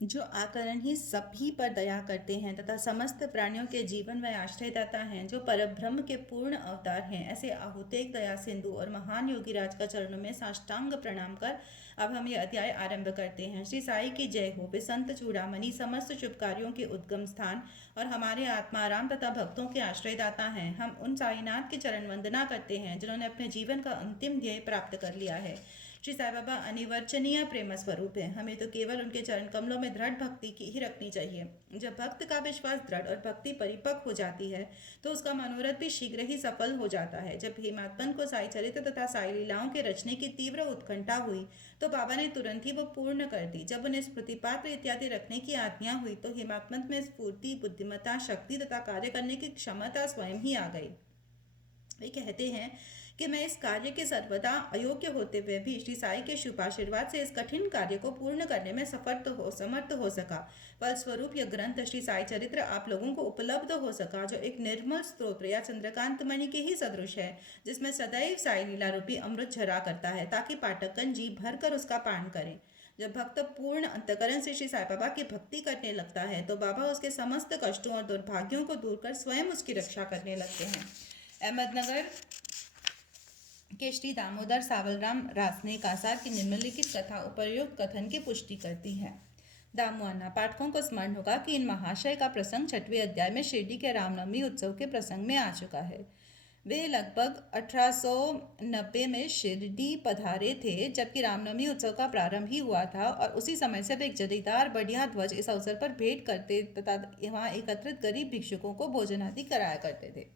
जो आकरण ही सभी पर दया करते हैं तथा समस्त प्राणियों के जीवन में आश्रयदाता हैं, जो परब्रह्म के पूर्ण अवतार हैं, ऐसे आहुतेक दया सिंधु और महान योगीराज का चरणों में साष्टांग प्रणाम कर अब हम ये अध्याय आरंभ करते हैं। श्री साई की जय हो। वे संत चूड़ामणि समस्त शुभ कार्यों के उद्गम स्थान और हमारे आत्माराम तथा भक्तों के आश्रयदाता हैं। हम उन साईनाथ की चरण वंदना करते हैं जिन्होंने अपने जीवन का अंतिम ध्येय प्राप्त कर लिया है। श्री साई बाबा अनिवर्चनीय प्रेम स्वरूप है। हमें तो केवल उनके चरण कमलों में दृढ़ भक्ति की ही रखनी चाहिए। जब भक्त का विश्वास दृढ़ और भक्ति परिपक्व हो जाती है तो उसका मनोरथ भी शीघ्र ही सफल हो जाता है। जब हेमात्मन को साई चरित्र तथा साई लीलाओं के रचने की तीव्र उत्कंठा हुई तो बाबा ने तुरंत ही वो पूर्ण कर दी। जब उन्हें स्मृतिपात्र इत्यादि रखने की आज्ञा हुई तो हेमात्मन में स्फूर्ति, बुद्धिमत्ता, शक्ति तथा कार्य करने की क्षमता स्वयं ही आ गई। वे कहते हैं कि मैं इस कार्य के सर्वदा अयोग्य होते हुए भी श्री साई के शुभाशीर्वाद से इस कठिन कार्य को पूर्ण करने में समर्थ हो सका। फलस्वरूप यह ग्रंथ श्री साई चरित्र आप लोगों को उपलब्ध हो सका, जो एक निर्मल स्तोत्र या चंद्रकांत मणि के ही सदृश है, जिसमें सदैव साई लीला रूपी अमृत झरा करता है, ताकि पाठकगण जी भर कर उसका पान करें। जब भक्त पूर्ण अंतकरण से श्री साई बाबा की भक्ति करने लगता है तो बाबा उसके समस्त कष्टों और दुर्भाग्यों को दूर कर स्वयं उसकी रक्षा करने लगते हैं। अहमदनगर के श्री दामोदर सावलराम रासने कासार की निम्नलिखित कथा उपर्युक्त कथन की पुष्टि करती है। दामुआना पाठकों को स्मरण होगा कि इन महाशय का प्रसंग 6वें अध्याय में शिरडी के रामनवमी उत्सव के प्रसंग में आ चुका है। वे लगभग 1890 में शिरडी पधारे थे, जबकि रामनवमी उत्सव का प्रारंभ ही हुआ था, और उसी समय से वे एक जरीदार बढ़िया ध्वज इस अवसर पर भेंट करते तथा वहाँ एकत्रित गरीब भिक्षुकों को भोजन आदि कराया करते थे।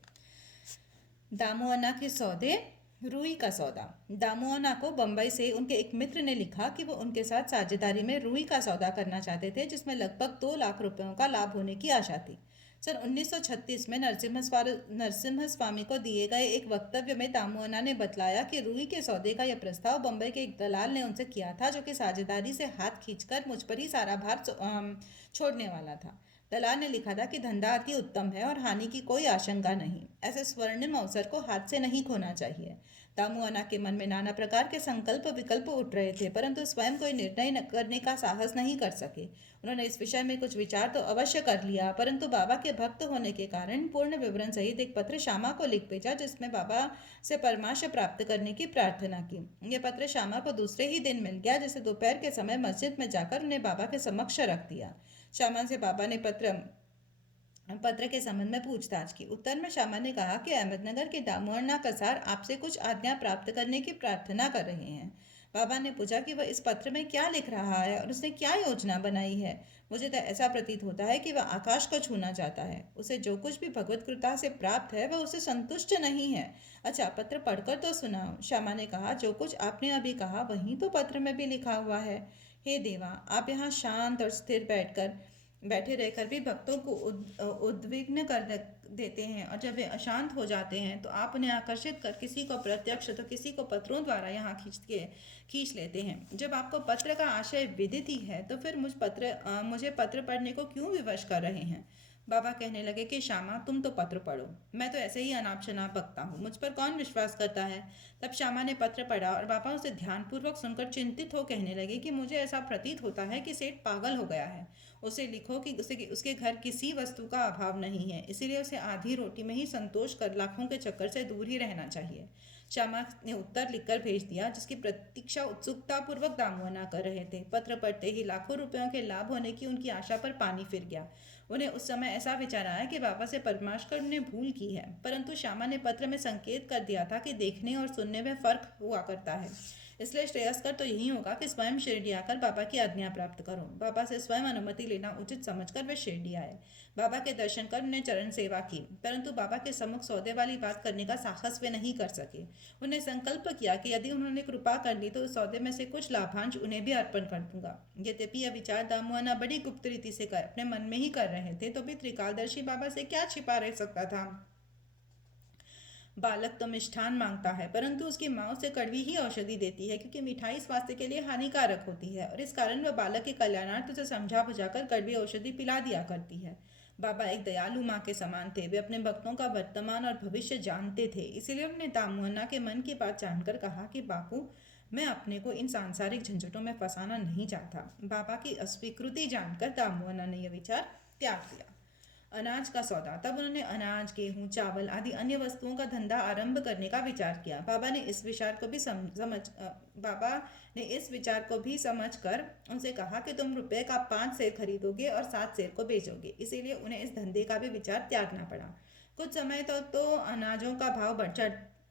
दामुआना के सौदे। रुई का सौदा। दामुआना को बम्बई से उनके एक मित्र ने लिखा कि वो उनके साथ साझेदारी में रुई का सौदा करना चाहते थे, जिसमें लगभग 2 लाख रुपयों का लाभ होने की आशा थी। सन 1936 में नरसिम्हा स्वामी को दिए गए एक वक्तव्य में दामुआना ने बतलाया कि रुई के सौदे का यह प्रस्ताव बम्बई के एक दलाल ने उनसे किया था, जो कि साझेदारी से हाथ खींचकर मुझ पर ही सारा भार छोड़ने वाला था। दलाल ने लिखा था कि धंधा अति उत्तम है और हानि की कोई आशंका नहीं। ऐसे स्वर्णिम अवसर को हाथ से नहीं खोना चाहिए। दामुआना के मन में नाना प्रकार के संकल्प विकल्प उठ रहे थे, परंतु स्वयं कोई निर्णय करने का साहस नहीं कर सके। उन्होंने इस विषय में कुछ विचार तो अवश्य कर लिया, परंतु बाबा के भक्त होने के कारण पूर्ण विवरण सहित एक पत्र श्यामा को लिख भेजा, जिसमें बाबा से परमाश प्राप्त करने की प्रार्थना की। यह पत्र श्यामा को दूसरे ही दिन मिल गया, जिसे दोपहर के समय मस्जिद में जाकर उन्हें बाबा के समक्ष रख दिया। श्यामा से बाबा ने पत्र के संबंध में पूछताछ की। उत्तर में श्यामा ने कहा कि अहमदनगर के दामुअन्ना कसार आपसे कुछ आज्ञा प्राप्त करने की प्रार्थना कर रहे हैं। बाबा ने पूछा कि वह इस पत्र में क्या लिख रहा है और उसने क्या योजना बनाई है। मुझे तो ऐसा प्रतीत होता है कि वह आकाश को छूना चाहता है। उसे जो कुछ भी भगवत कृपा से प्राप्त है वह उसे संतुष्ट नहीं है। अच्छा, पत्र पढ़कर तो सुनाओ। श्यामा ने कहा, जो कुछ आपने अभी कहा वही तो पत्र में भी लिखा हुआ है। हे देवा, आप यहाँ शांत और स्थिर बैठे रहकर भी भक्तों को उद्विग्न कर देते हैं, और जब वे अशांत हो जाते हैं तो आप उन्हें आकर्षित कर किसी को प्रत्यक्ष तो किसी को पत्रों द्वारा यहाँ खींच लेते हैं। जब आपको पत्र का आशय विदित ही है तो फिर मुझे पत्र पढ़ने को क्यों विवश कर रहे हैं। बाबा कहने लगे कि श्यामा, तुम तो पत्र पढ़ो, मैं तो ऐसे ही अनाप शनाप बकता हूँ, मुझ पर कौन विश्वास करता है। तब श्यामा ने पत्र पढ़ा और बाबा उसे ध्यानपूर्वक सुनकर चिंतित हो कहने लगे कि मुझे ऐसा प्रतीत होता है कि सेठ पागल हो गया है। उसे लिखो कि उसके घर किसी वस्तु का अभाव नहीं है, इसीलिए उसे आधी रोटी में ही संतोष कर लाखों के चक्कर से दूर ही रहना चाहिए। श्यामा ने उत्तर लिखकर भेज दिया, जिसकी प्रतीक्षा उत्सुकतापूर्वक दामुअन्ना कर रहे थे। पत्र पढ़ते ही लाखों रुपयों के लाभ होने की उनकी आशा पर पानी फिर गया। उन्हें उस समय ऐसा विचार आया कि बाबा से परामर्श कर उन्हें भूल की है, परंतु श्यामा ने पत्र में संकेत कर दिया था कि देखने और सुनने में फर्क हुआ करता है, इसलिए श्रेयस्कर तो यही होगा कि स्वयं शिरडी आकर बाबा की आज्ञा प्राप्त करो। बाबा से स्वयं अनुमति लेना उचित समझकर वे शिरडी आए। बाबा के दर्शन कर उन्हें चरण सेवा की, परंतु बाबा के सम्मुख सौदे वाली बात करने का साहस वे नहीं कर सके। उन्हें संकल्प किया कि यदि उन्होंने कृपा कर ली तो उस सौदे में से कुछ लाभांश उन्हें भी अर्पण कर दूंगा। यद्यपि यह विचार दामुअन्ना बड़ी गुप्त रीति से अपने मन में ही कर रहे थे, तो भी त्रिकालदर्शी बाबा से क्या छिपा रह सकता था। बालक तो मिष्ठान मांगता है, परंतु उसकी माँ उसे कड़वी ही औषधि देती है, क्योंकि मिठाई स्वास्थ्य के लिए हानिकारक होती है, और इस कारण वह बालक के कल्याणार्थ उसे समझा बुझाकर कड़वी औषधि पिला दिया करती है। बाबा एक दयालु माँ के समान थे। वे अपने भक्तों का वर्तमान और भविष्य जानते थे, इसीलिए उन्होंने दामुअन्ना के मन की बात जानकर कहा कि बापू, मैं अपने को इन सांसारिक झंझटों में फंसाना नहीं चाहता। बाबा की अस्वीकृति जानकर दामुअन्ना ने यह विचार त्याग दिया। अनाज का सौदा। तब उन्होंने अनाज, गेहूं, चावल आदि अन्य वस्तुओं का धंधा आरंभ करने का विचार किया। बाबा ने इस विचार को भी समझ कर उनसे कहा कि तुम रुपए का 5 सेर खरीदोगे और 7 सेर को बेचोगे, इसीलिए उन्हें इस धंधे का भी विचार त्यागना पड़ा। कुछ समय तो अनाजों का भाव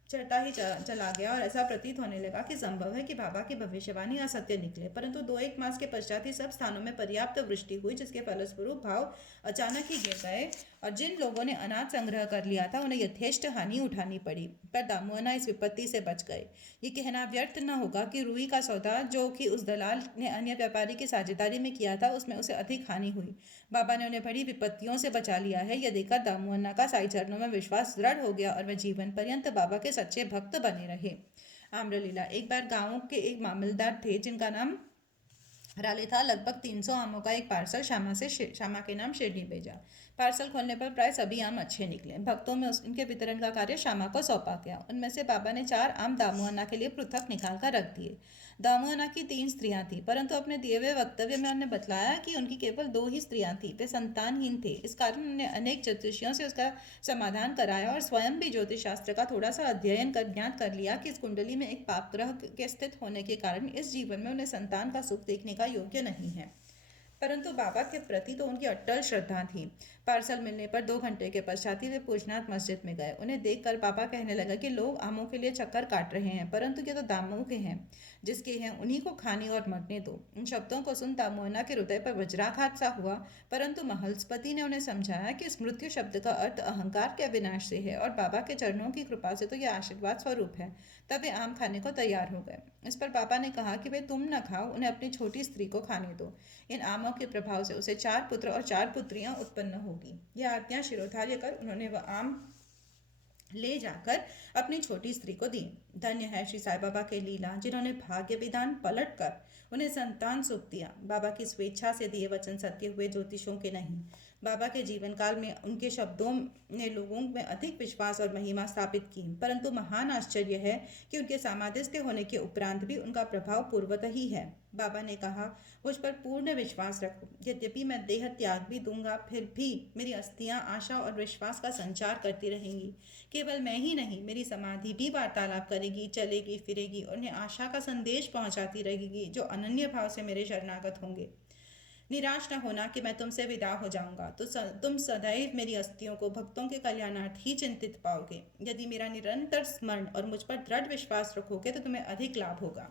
चढ़ता ही चला गया और ऐसा प्रतीत होने लगा कि संभव है कि बाबा की भविष्यवाणी असत्य निकले। परंतु 2-1 मास के पश्चात ही सब स्थानों में पर्याप्त वृष्टि हुई, जिसके फलस्वरूप भाव अचानक ही गिर गए और जिन लोगों ने अनाज संग्रह कर लिया था उन्हें यथेष्ट हानि उठानी पड़ी। पर दामुअन्ना इस विपत्ति से बच गए। ये कहना व्यर्थ न होगा कि रुई का सौदा जो कि उस दलाल ने अन्य व्यापारी की साझेदारी में किया था, उसमें उसे अधिक हानि हुई। बाबा ने उन्हें बड़ी विपत्तियों से बचा लिया है। यह देखकर दामुअन्ना का साई चरणों में विश्वास दृढ़ हो गया और वे जीवन पर्यंत बाबा के सच्चे भक्त बने रहे। आम्रलीला। एक बार गांव के एक मामलदार थे जिनका नाम राले था। लगभग 300 आमों का एक पार्सल श्यामा के नाम शिरडी भेजा। पार्सल खोलने पर प्राय सभी आम अच्छे निकले। भक्तों में उनके वितरण का कार्य श्यामा को सौंपा गया। उनमें से बाबा ने 4 आम दामुअन्ना के लिए पृथक निकाल कर रख दिए। दामुअन्ना की 3 स्त्रियां थीं, परंतु अपने दिए हुए वक्तव्य में उन्होंने बतलाया कि उनकी केवल 2 ही स्त्रियां थीं। वे संतानहीन थे। इस कारण उन्होंने अनेक ज्योतिषियों से उसका समाधान कराया और स्वयं भी ज्योतिष शास्त्र का थोड़ा सा अध्ययन कर ज्ञात कर लिया कि इस कुंडली में एक पाप ग्रह के स्थित होने के कारण इस जीवन में उन्हें संतान का सुख देखने का योग्य नहीं है। परंतु बाबा के प्रति तो उनकी अट्टल श्रद्धा थी। पार्सल मिलने पर 2 घंटे के पश्चात ही वे पूजनाथ मस्जिद में गए। उन्हें देखकर बाबा कहने लगा कि लोग आमों के लिए चक्कर काट रहे हैं, परंतु ये तो दामों के हैं, जिसके हैं उन्हीं को खाने और मरने दो। इन शब्दों को सुन दामुअन्ना के हृदय पर वज्राघात सा हुआ, परंतु महलस्पति ने उन्हें समझाया कि इस मृत्यु शब्द का अर्थ अहंकार के अविनाश से है और बाबा के चरणों की कृपा से तो यह आशीर्वाद स्वरूप है। तब वे आम खाने को तैयार हो गए। इस पर बाबा ने कहा कि वे तुम न खाओ, उन्हें अपनी छोटी स्त्री को खाने दो। इन आमों के प्रभाव से उसे 4 पुत्र और 4 पुत्रियां उत्पन्न होगी। यह आज्ञा शिरोधार्य कर उन्होंने वह आम ले जाकर अपनी छोटी स्त्री को दी। धन्य है श्री साईं बाबा के लीला, जिन्होंने भाग्य विधान पलट कर उन्हें संतान सुख दिया। बाबा की स्वेच्छा से दिए वचन सत्य हुए, ज्योतिषों के नहीं। बाबा के जीवन काल में उनके शब्दों ने लोगों में अधिक विश्वास और महिमा स्थापित की, परंतु महान आश्चर्य है कि उनके समाधिस्थ होने के उपरांत भी उनका प्रभाव पूर्वत ही है। बाबा ने कहा, मुझ पर पूर्ण विश्वास रखो। यद्यपि मैं देह त्याग भी दूंगा, फिर भी मेरी अस्थियां आशा और विश्वास का संचार करती रहेंगी। केवल मैं ही नहीं, मेरी समाधि भी वार्तालाप करेगी, चलेगी फिरेगी और उन्हें आशा का संदेश पहुंचाती रहेगी, जो अनन्य भाव से मेरे शरणागत होंगे। निराश न होना कि मैं तुमसे विदा हो जाऊंगा तो तुम सदैव मेरी अस्थियों को भक्तों के कल्याणार्थ ही चिंतित पाओगे। यदि मेरा निरंतर स्मरण और मुझ पर दृढ़ विश्वास रखोगे तो तुम्हें अधिक लाभ होगा।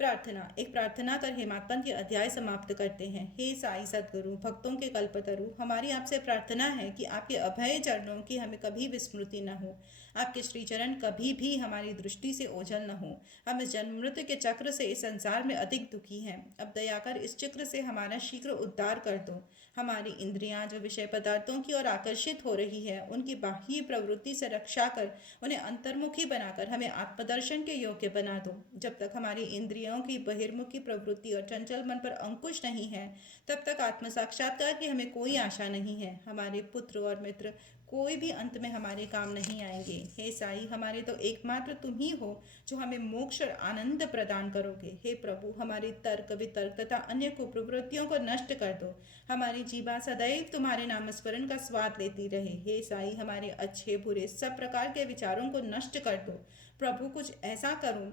प्रार्थना। एक प्रार्थना कर हेमात्पंथ ये अध्याय समाप्त करते हैं। हे साई सद्गुरु, भक्तों के कल्पतरु, हमारी आपसे प्रार्थना है कि आपके अभय चरणों की हमें कभी विस्मृति न हो। आपके श्री चरण कभी भी हमारी दृष्टि से ओझल न हो। हम इस जन्म मृत्यु के चक्र से इस संसार में अधिक दुखी हैं। अब दया कर इस चक्र से हमारा शीघ्र उद्धार कर दो। हमारी इंद्रियां जो विषय पदार्थों की ओर आकर्षित हो रही है, उनकी बाह्य प्रवृत्ति से रक्षा कर उन्हें अंतर्मुखी बनाकर हमें आत्मदर्शन के योग्य बना दो। जब तक हमारी इंद्रियों की बहिर्मुखी प्रवृत्ति और चंचल मन पर अंकुश नहीं है, तब तक आत्म साक्षात्कार की हमें कोई आशा नहीं है। हमारे पुत्र और मित्र कोई भी अंत में हमारे काम नहीं आएंगे। हे साई, हमारे तो एकमात्र तुम ही हो जो हमें मोक्ष और आनंद प्रदान करोगे। हे प्रभु, हमारी तर्क वितर्क तथा अन्य कुप्रवृत्तियों को नष्ट कर दो। हमारी जीवा सदैव तुम्हारे नामस्मरण का स्वाद लेती रहे। हे साई, हमारे अच्छे बुरे सब प्रकार के विचारों को नष्ट कर दो। प्रभु, कुछ ऐसा करो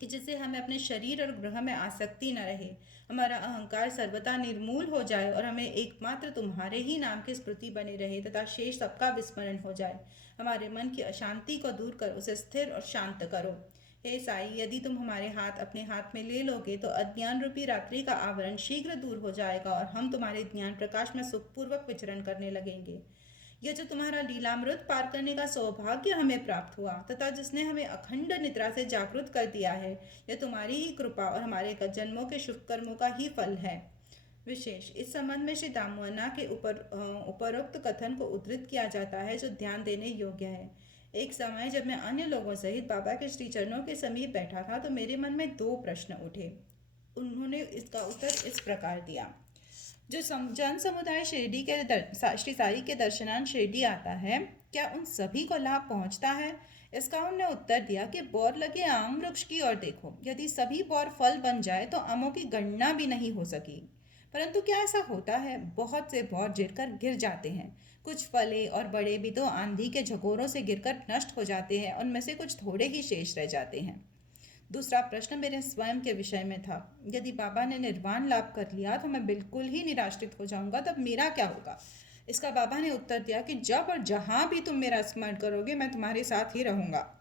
कि जिससे हमें अपने शरीर और ग्रह में आसक्ति न रहे, हमारा अहंकार सर्वथा निर्मूल हो जाए और हमें एकमात्र तुम्हारे ही नाम की स्मृति बनी रहे तथा शेष सबका विस्मरण हो जाए। हमारे मन की अशांति को दूर कर उसे स्थिर और शांत करो। हे साई, यदि तुम हमारे हाथ अपने हाथ में ले लोगे तो अज्ञान रूपी रात्रि का आवरण शीघ्र दूर हो जाएगा और हम तुम्हारे ज्ञान प्रकाश में सुखपूर्वक विचरण करने लगेंगे। यह जो तुम्हारा लीलामृत पार करने का सौभाग्य हमें प्राप्त हुआ तथा जिसने हमें अखंड निद्रा से जागृत कर दिया है, यह तुम्हारी ही कृपा और हमारे जन्मों के शुभ कर्मों का ही फल है। विशेष इस संबंध में श्री दामुअन्ना के उपरोक्त कथन को उद्धृत किया जाता है, जो ध्यान देने योग्य है। एक समय जब मैं अन्य लोगों सहित बाबा के श्री चरणों के समीप बैठा था तो मेरे मन में 2 प्रश्न उठे। उन्होंने इसका उत्तर इस प्रकार दिया। जो जन समुदाय शिरडी के श्री साई के दर्शनांत शिरडी आता है, क्या उन सभी को लाभ पहुंचता है स्काउट ने उत्तर दिया कि बौर लगे आम वृक्ष की ओर देखो। यदि सभी बौर फल बन जाए तो आमों की गणना भी नहीं हो सकी। परंतु क्या ऐसा होता है? बहुत से बौर गिर जाते हैं। कुछ फले और बड़े भी तो आंधी के झकोरों से गिरकर नष्ट हो जाते हैं। उनमें से कुछ थोड़े ही शेष रह जाते हैं। दूसरा प्रश्न मेरे स्वयं के विषय में था। यदि बाबा ने निर्वाण लाभ कर लिया तो मैं बिल्कुल ही निराश्रित हो जाऊंगा, तब मेरा क्या होगा? इसका बाबा ने उत्तर दिया कि जब और जहां भी तुम मेरा स्मरण करोगे मैं तुम्हारे साथ ही रहूंगा।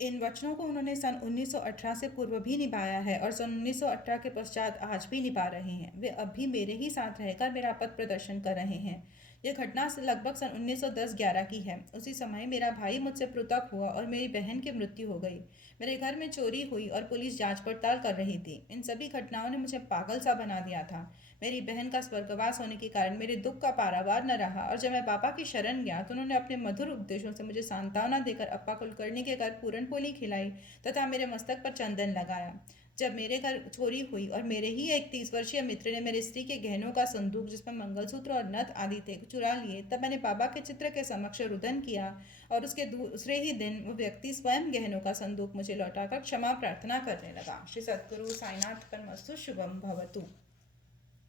इन वचनों को उन्होंने सन 1918 से पूर्व भी निभाया है और सन 1918 के पश्चात आज भी निभा रहे हैं। वे अब भी मेरे ही साथ रहकर मेरा पथ प्रदर्शन कर रहे हैं। यह घटना लगभग सन 1910-11 की है। उसी समय मेरा भाई मुझसे पृथक हुआ और मेरी बहन की मृत्यु हो गई। मेरे घर में चोरी हुई और पुलिस जांच पड़ताल कर रही थी। इन सभी घटनाओं ने मुझे पागल सा बना दिया था। मेरी बहन का स्वर्गवास होने के कारण मेरे दुख का पारावार न रहा और जब मैं पापा की शरण गया तो उन्होंने अपने मधुर उपदेशों से मुझे सांत्वना देकर अप्पा कुलकर्णी के घर पूरन पोली खिलाई तथा मेरे मस्तक पर चंदन लगाया। जब मेरे घर चोरी हुई और मेरे ही एक 30 वर्षीय मित्र ने मेरे स्त्री के गहनों का संदूक जिसमें मंगलसूत्र और नथ आदि थे चुरा लिए, तब मैंने बाबा के चित्र के समक्ष रुदन किया और उसके दूसरे ही दिन वो व्यक्ति स्वयं गहनों का संदूक मुझे लौटाकर क्षमा प्रार्थना करने लगा। श्री सद्गुरु साईनाथ परमस्तु शुभम भवतु।